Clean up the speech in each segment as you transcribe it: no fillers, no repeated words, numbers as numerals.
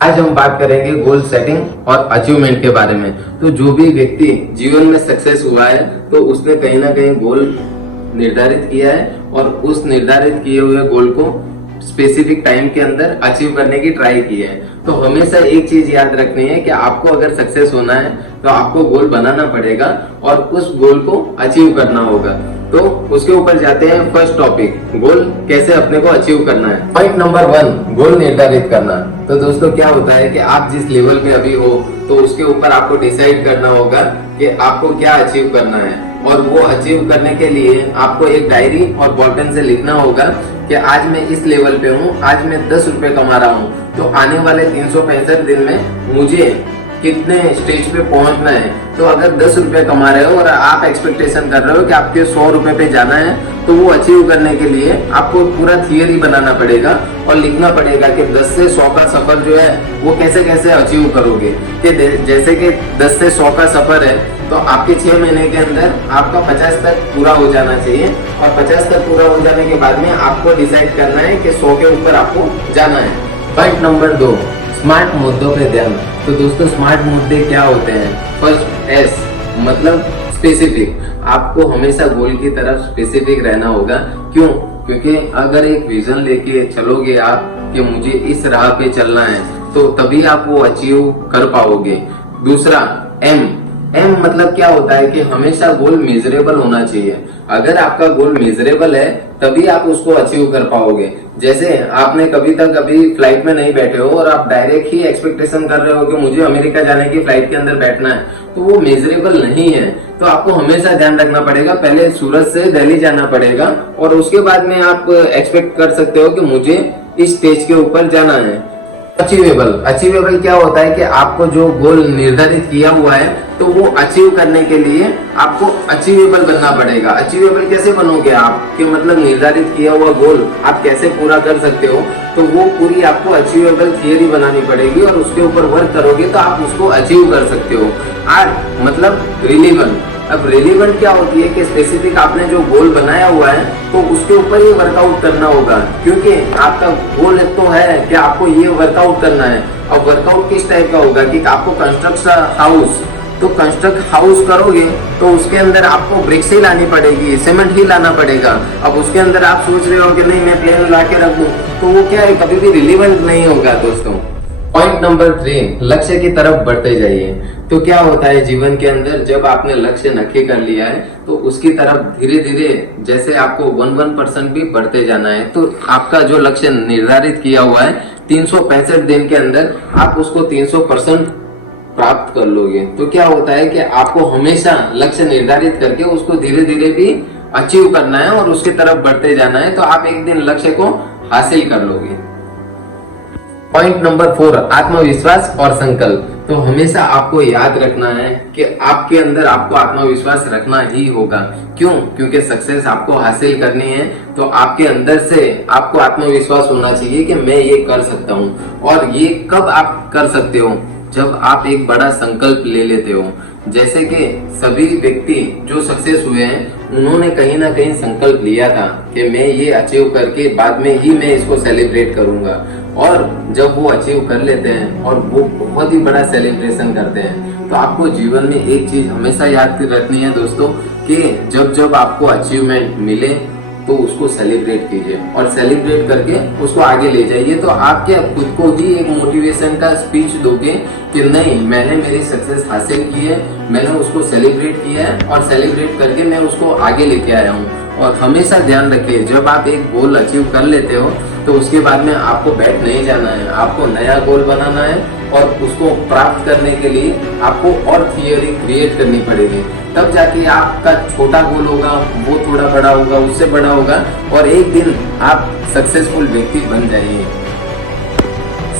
आज हम बात करेंगे गोल सेटिंग और अचीवमेंट के बारे में। तो जो भी व्यक्ति जीवन में सक्सेस हुआ है तो उसने कहीं ना कहीं गोल निर्धारित किया है और उस निर्धारित किए हुए गोल को स्पेसिफिक टाइम के अंदर अचीव करने की ट्राई की है। तो हमेशा एक चीज याद रखनी है कि आपको अगर सक्सेस होना है तो आपको गोल बनाना पड़ेगा और उस गोल को अचीव करना होगा। तो उसके ऊपर जाते हैं। फर्स्ट टॉपिक, गोल कैसे अपने को अचीव करना है। पॉइंट नंबर 1, गोल निर्धारित करना। तो दोस्तों क्या होता है कि आप जिस लेवल पे अभी हो तो उसके ऊपर आपको डिसाइड करना होगा कि आपको क्या अचीव करना है, और वो अचीव करने के लिए आपको एक डायरी और बॉल पेन से लिखना होगा कि आज मैं इस लेवल पे हूँ, आज मैं 10 रुपए कमा रहा हूँ, तो आने वाले 365 दिन में मुझे कितने स्टेज पे पहुंचना है। तो अगर 10 रुपए कमा रहे हो और आप एक्सपेक्टेशन कर रहे हो कि आपके 100 रुपए पे जाना है, तो वो अचीव करने के लिए आपको पूरा थियरी बनाना पड़ेगा और लिखना पड़ेगा कि 10 से 100 का सफर जो है वो कैसे कैसे अचीव करोगे। कि जैसे कि 10 से 100 का सफर है तो आपके 6 महीने के अंदर आपका 50 तक पूरा हो जाना चाहिए, और 50 तक पूरा हो जाने के बाद में आपको डिसाइड करना है कि 100 के ऊपर आपको जाना है। पॉइंट नंबर 2, स्मार्ट मुद्दों पे ध्यान। तो दोस्तों स्मार्ट मुद्दे क्या होते हैं? फर्स्ट एस मतलब स्पेसिफिक। आपको हमेशा गोल की तरफ स्पेसिफिक रहना होगा। क्यों? क्योंकि अगर एक विजन लेके चलोगे आप कि मुझे इस राह पे चलना है, तो तभी आप वो अचीव कर पाओगे। दूसरा एम मतलब क्या होता है कि हमेशा गोल मेजरेबल होना चाहिए। अगर आपका गोल मेजरेबल है तभी आप उसको अचीव कर पाओगे। जैसे आपने कभी तक अभी फ्लाइट में नहीं बैठे हो और आप डायरेक्ट ही एक्सपेक्टेशन कर रहे हो कि मुझे अमेरिका जाने की फ्लाइट के अंदर बैठना है, तो वो मेजरेबल नहीं है। तो आपको हमेशा ध्यान रखना पड़ेगा, पहले सूरत से दिल्ली जाना पड़ेगा और उसके बाद में आप एक्सपेक्ट कर सकते हो कि मुझे इस स्टेज के ऊपर जाना है। अचीवेबल क्या होता है कि आपको जो गोल निर्धारित किया हुआ है तो वो अचीव करने के लिए आपको अचीवेबल बनना पड़ेगा। अचीवेबल कैसे बनोगे आप? कि मतलब निर्धारित किया हुआ गोल आप कैसे पूरा कर सकते हो, तो वो पूरी आपको अचीवेबल थियरी बनानी पड़ेगी और उसके ऊपर वर्क करोगे तो आप उसको अचीव कर सकते हो। आर मतलब रिलीवेंट। अब रिलीवेंट क्या होती है कि स्पेसिफिक आपने जो गोल बनाया हुआ है तो उसके ऊपर ही वर्कआउट करना होगा, क्योंकि आपका गोल तो है कि आपको ये वर्कआउट करना है। और वर्कआउट किस टाइप का होगा कि आपको कंस्ट्रक्ट हाउस, तो कंस्ट्रक्ट हाउस करोगे तो उसके अंदर आपको ब्रिक्स ही लानी पड़ेगी, सीमेंट ही लाना पड़ेगा। अब उसके अंदर आप सोच रहे हो कि नहीं मैं प्लेन ला के रख दूं, तो वो क्या है, कभी भी रिलीवेंट नहीं होगा दोस्तों। पॉइंट नंबर 3, लक्ष्य की तरफ बढ़ते जाइए। तो क्या होता है जीवन के अंदर, जब आपने लक्ष्य नक्की कर लिया है तो उसकी तरफ धीरे धीरे जैसे आपको 1% भी बढ़ते जाना है। तो आपका जो लक्ष्य निर्धारित किया हुआ है 365 दिन के अंदर आप उसको 300% प्राप्त कर लोगे। तो क्या होता है कि आपको हमेशा लक्ष्य निर्धारित करके उसको धीरे धीरे भी अचीव करना है और उसकी तरफ बढ़ते जाना है, तो आप एक दिन लक्ष्य को हासिल कर लोगे। पॉइंट नंबर 4, आत्मविश्वास और संकल्प। तो हमेशा आपको याद रखना है कि आपके अंदर आपको आत्मविश्वास रखना ही होगा। क्यों? क्योंकि सक्सेस आपको हासिल करनी है तो आपके अंदर से आपको आत्मविश्वास होना चाहिए कि मैं ये कर सकता हूँ। और ये कब आप कर सकते हो? जब आप एक बड़ा संकल्प ले लेते हो। जैसे कि सभी व्यक्ति जो सक्सेस हुए हैं उन्होंने कहीं ना कहीं संकल्प लिया था कि मैं ये अचीव करके बाद में ही मैं इसको सेलिब्रेट करूंगा, और जब वो अचीव कर लेते हैं और वो बहुत ही बड़ा सेलिब्रेशन करते हैं। तो आपको जीवन में एक चीज हमेशा याद रखनी है दोस्तों कि जब जब आपको अचीवमेंट मिले तो उसको सेलिब्रेट कीजिए और सेलिब्रेट करके उसको आगे ले जाइए। तो आप क्या खुद को ही एक मोटिवेशन का स्पीच दोगे कि नहीं मैंने मेरी सक्सेस हासिल की है, मैंने उसको सेलिब्रेट किया है और सेलिब्रेट करके मैं उसको आगे लेके आया हूँ। और हमेशा ध्यान रखिए जब आप एक गोल अचीव कर लेते हो तो उसके बाद में आपको बैठ नहीं जाना है, आपको नया गोल बनाना है और उसको प्राप्त करने के लिए आपको और थियरी क्रिएट करनी पड़ेगी। तब जाके आपका छोटा गोल होगा वो थोड़ा बड़ा होगा, उससे बड़ा होगा, और एक दिन आप सक्सेसफुल व्यक्ति बन जाइए।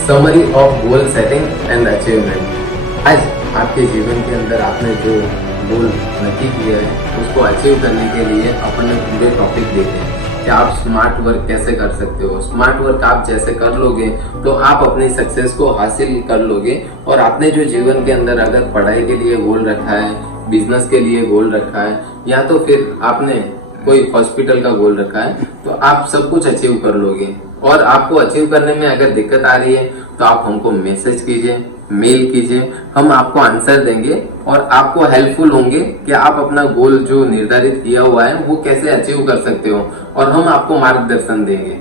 Summary of goal setting and achievement. आज आपके जीवन के अंदर आपने जो गोल नक्की किया है उसको अचीव करने के लिए अपने पूरे टॉपिक देखे कि आप स्मार्ट वर्क कैसे कर सकते हो। स्मार्ट वर्क आप जैसे कर लोगे तो आप अपनी सक्सेस को हासिल कर लोगे। और आपने जो जीवन के अंदर अगर पढ़ाई के लिए गोल रखा है, बिजनेस के लिए गोल रखा है, या तो फिर आपने कोई हॉस्पिटल का गोल रखा है, तो आप सब कुछ अचीव कर लोगे। और आपको अचीव करने में अगर दिक्कत आ रही है तो आप हमको मैसेज कीजिए, मेल कीजिए, हम आपको आंसर देंगे और आपको हेल्पफुल होंगे कि आप अपना गोल जो निर्धारित किया हुआ है वो कैसे अचीव कर सकते हो, और हम आपको मार्गदर्शन देंगे।